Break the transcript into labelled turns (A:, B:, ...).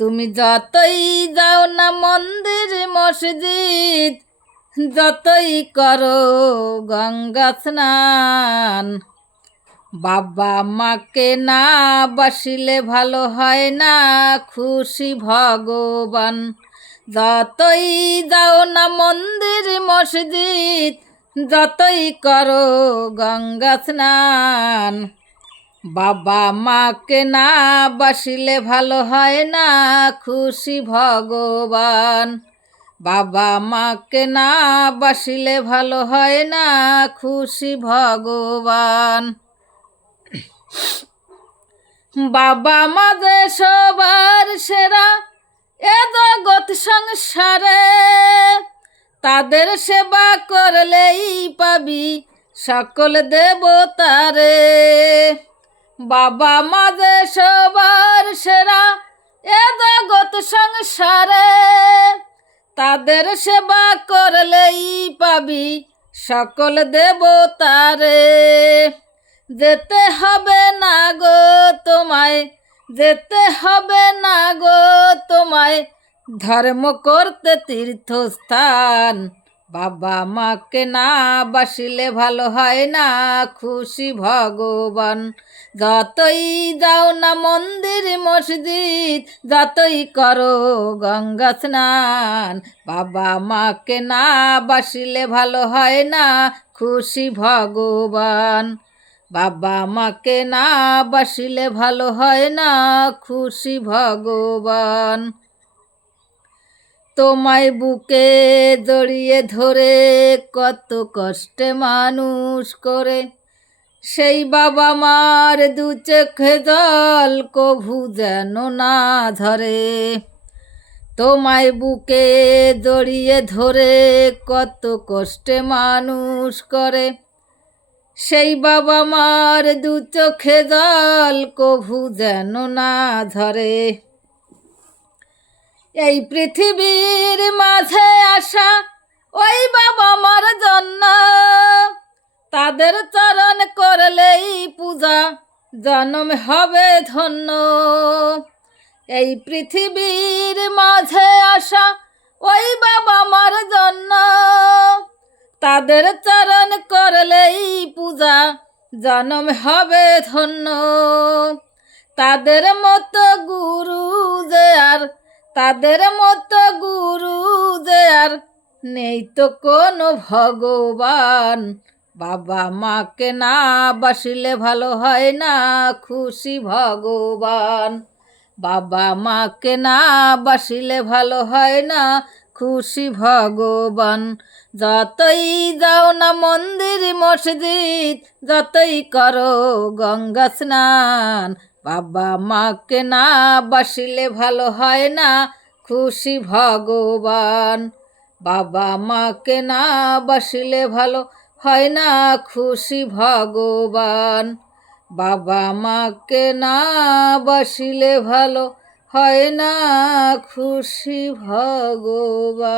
A: তুমি যতই যাও না মন্দির, মসজিদ, যতই করো গঙ্গা স্নান। বাবা মাকে না বাসিলে ভালো হয় না, খুশি ভগবান। যতই যাও না মন্দির, মসজিদ, যতই করো গঙ্গা স্নান। বাবা মাকে না বাসিলে ভালো হয় না খুশি ভগবান। বাবা মাকে না বাসিলে ভালো হয় না খুশি ভগবান। বাবা মাঝে সবার সেরা এ জগৎ সংসারে, তাদের সেবা করলেই পাবি সকল দেবতারে। বাবা মাঝে সবার সেরা এ জগৎ সংসারে। তাদের সেবা করলেই পাবি সকল দেবতারে। যেতে হবে না গো তোমায়, যেতে হবে না গো তোমায়। ধর্ম করতে তীর্থস্থান বাবা মাকে না বাসিলে ভালো হয় না। খুশি ভগবান, যতই যাও না মন্দির, মসজিদ, যতই করো গঙ্গা স্নান, বাবা মাকে না বাসিলে ভালো হয় না। খুশি ভগবান, বাবা মাকে না বাসিলে ভালো হয় না। খুশি ভগবান। তোমায় বুকে জড়িয়ে ধরে কত কষ্টে মানুষ করে। সেই বাবা মার দু চোখে জল কভু যেন না ধরে। তোমায় বুকে জড়িয়ে ধরে কত কষ্টে মানুষ করে। সেই বাবা মার দু চোখে জল কভু যেন না ধরে। এই পৃথিবীর মাঝে আসা ওই বাবা মার জন্য। তাদের চরণ করলেই পূজা, জন্ম হবে ধন্য। এই পৃথিবীর মাঝে আসা ওই বাবা মার জন্য। তাদের চরণ করলেই পূজা, জন্ম হবে ধন্য। তাদের মতো গুরু যে আর তাদের মতো গুরু যে আর নেই তো কোনো ভগবান। বাবা মাকে না বাসিলে ভালো হয় না খুশি ভগবান। বাবা মাকে না বাসিলে ভালো হয় না খুশি ভগবান। যতই যাও না মন্দির, মসজিদ, যতই করো গঙ্গা স্নান বাবা মাকে না বাসিলে ভালো হয় না, খুশি ভগবান। বাবা মাকে না বাসিলে ভালো হয় না, খুশি ভগবান। বাবা মাকে না বাসিলে ভালো হয় না, খুশি ভগবান।